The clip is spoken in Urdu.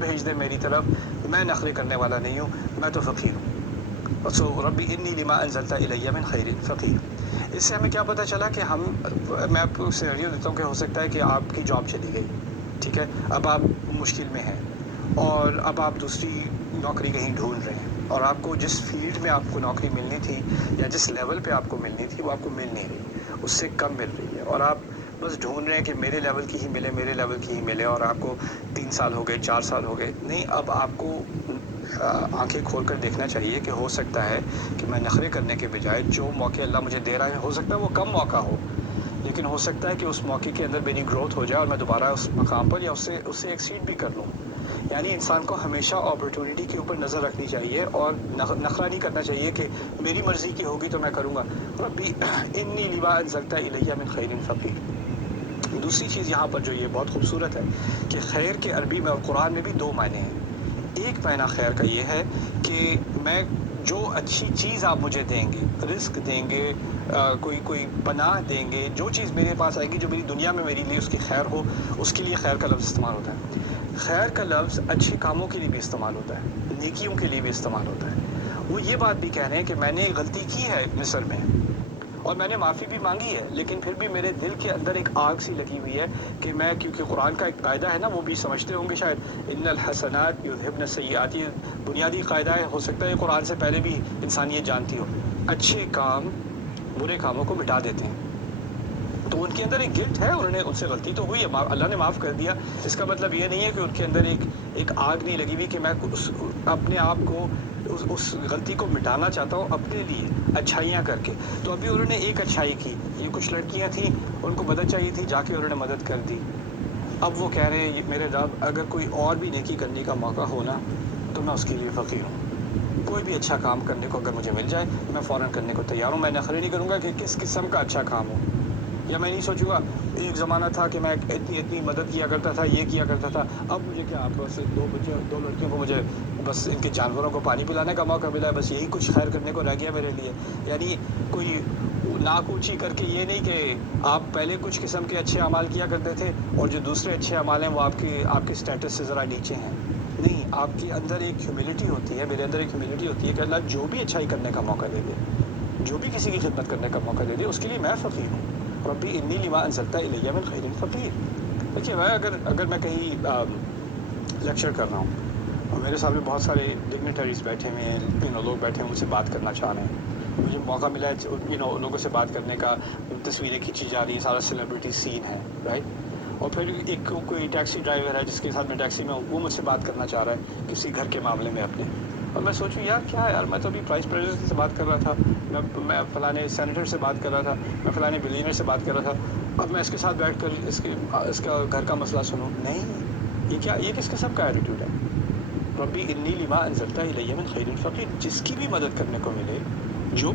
بھیج دے میری طرف، میں نخرے کرنے والا نہیں ہوں، میں تو فقیر ہوں. سو ربی انی لما انزلت الی من خیر فقیر. اس سے ہمیں کیا پتہ چلا کہ میں آپ کو سینیریو دیتا ہوں کہ ہو سکتا ہے کہ آپ کی جاب چلی گئی، ٹھیک ہے، اب آپ مشکل میں ہیں اور اب آپ دوسری نوکری کہیں ڈھونڈ رہے ہیں، اور آپ کو جس فیلڈ میں آپ کو نوکری ملنی تھی یا جس لیول پہ آپ کو ملنی تھی وہ آپ کو مل نہیں رہی، اس سے کم مل رہی ہے، اور آپ بس ڈھونڈ رہے ہیں کہ میرے لیول کی ہی ملے، میرے لیول کی ہی ملے، اور آپ کو 3 سال ہو گئے، 4 سال ہو گئے. نہیں، اب آپ کو آنکھیں کھول کر دیکھنا چاہیے کہ ہو سکتا ہے کہ میں نخرے کرنے کے بجائے جو موقع اللہ مجھے دے رہا ہے، ہو سکتا ہے وہ کم موقع ہو، لیکن ہو سکتا ہے کہ اس موقع کے اندر میری گروتھ ہو جائے اور میں دوبارہ اس مقام پر یا اس سے ایکسیڈ بھی کر لوں. یعنی انسان کو ہمیشہ اپرچونٹی کے اوپر نظر رکھنی چاہیے اور نخرہ نہیں کرنا چاہیے کہ میری مرضی کی ہوگی تو میں کروں گا. ربی انی لما انزلت الی من خیر فقیر. دوسری چیز یہاں پر جو یہ بہت خوبصورت ہے کہ خیر کے عربی میں اور قرآن میں بھی 2 معنی ہیں. ایک معنی خیر کا یہ ہے کہ میں جو اچھی چیز آپ مجھے دیں گے، رزق دیں گے، کوئی پناہ دیں گے، جو چیز میرے پاس آئے گی جو میری دنیا میں میرے لیے اس کی خیر ہو، اس کے لیے خیر کا لفظ استعمال ہوتا ہے. خیر کا لفظ اچھے کاموں کے لیے بھی استعمال ہوتا ہے، نیکیوں کے لیے بھی استعمال ہوتا ہے. وہ یہ بات بھی کہہ رہے ہیں کہ میں نے غلطی کی ہے مصر میں اور میں نے معافی بھی مانگی ہے، لیکن پھر بھی میرے دل کے اندر ایک آگ سی لگی ہوئی ہے کہ میں، کیونکہ قرآن کا ایک قاعدہ ہے نا، وہ بھی سمجھتے ہوں گے شاید، ان الحسنات یذہبن السیئات. بنیادی قاعدہ ہے، ہو سکتا ہے قرآن سے پہلے بھی انسانیت جانتی ہو، اچھے کام برے کاموں کو مٹا دیتے ہیں. تو ان کے اندر ایک گلٹ ہے، انہوں نے، ان سے غلطی تو ہوئی ہے، اللہ نے معاف کر دیا. اس کا مطلب یہ نہیں ہے کہ ان کے اندر ایک آگ نہیں لگی ہوئی کہ میں اپنے آپ کو اس غلطی کو مٹانا چاہتا ہوں اپنے لیے اچھائیاں کر کے. تو ابھی انہوں نے ایک اچھائی کی، یہ کچھ لڑکیاں تھیں، ان کو مدد چاہیے تھی، جا کے انہوں نے مدد کر دی. اب وہ کہہ رہے ہیں میرے رب اگر کوئی اور بھی نیکی کرنے کا موقع ہونا تو میں اس کے لیے فقیر ہوں. کوئی بھی اچھا کام کرنے کو اگر مجھے مل جائے میں فوراً کرنے کو تیار ہوں. میں نخرے نہیں کروں گا کہ کس قسم کا اچھا کام ہو، یا میں نہیں سوچوں گا ایک زمانہ تھا کہ میں اتنی مدد کیا کرتا تھا، یہ کیا کرتا تھا، اب مجھے کیا، بس 2 لڑکیوں کو مجھے بس ان کے جانوروں کو پانی پلانے کا موقع ملا ہے، بس یہی کچھ خیر کرنے کو رہ گیا میرے لیے. یعنی کوئی ناک اونچی کر کے یہ نہیں کہ آپ پہلے کچھ قسم کے اچھے اعمال کیا کرتے تھے اور جو دوسرے اچھے اعمال ہیں وہ آپ کے اسٹیٹس سے ذرا نیچے ہیں. نہیں، آپ کے اندر ایک ہیوملٹی ہوتی ہے، میرے اندر ایک ہیوملٹی ہوتی ہے کہ اللہ جو بھی اچھائی کرنے کا موقع دے دے، جو بھی کسی کی خدمت کرنے کا موقع دے دے، اس کے لیے میں فقیر ہوں. ربی انی لما انزلت الی من خیر فقیر. دیکھیے، میں اگر میں کہیں لیکچر کر رہا ہوں اور میرے سامنے بہت سارے ڈگنیٹریز بیٹھے ہوئے ہیں، لوگ بیٹھے ہیں مجھ سے بات کرنا چاہ رہے ہیں، مجھے موقع ملا ہے ان لوگوں سے بات کرنے کا، تصویریں کھینچی جا رہی ہیں، سارا سیلیبریٹی سین ہے، رائٹ. اور پھر کوئی ٹیکسی ڈرائیور ہے جس کے ساتھ میں ٹیکسی میں ہوں، وہ مجھ سے بات کرنا چاہ رہا ہے کسی گھر کے معاملے میں اپنے، اور میں سوچوں یار کیا ہے یار، میں تو ابھی وائس پریزیڈنٹ سے بات کر رہا تھا، میں فلانے سینیٹر سے بات کر رہا تھا، میں فلانے بلینئر سے بات کر رہا تھا، اب میں اس کے ساتھ بیٹھ کر اس کا گھر کا مسئلہ سنوں. نہیں، یہ کس قسم کا ایٹیٹیوڈ ہے؟ ربی انی لما انزلت الی من خیر فقیر. جس کی بھی مدد کرنے کو ملے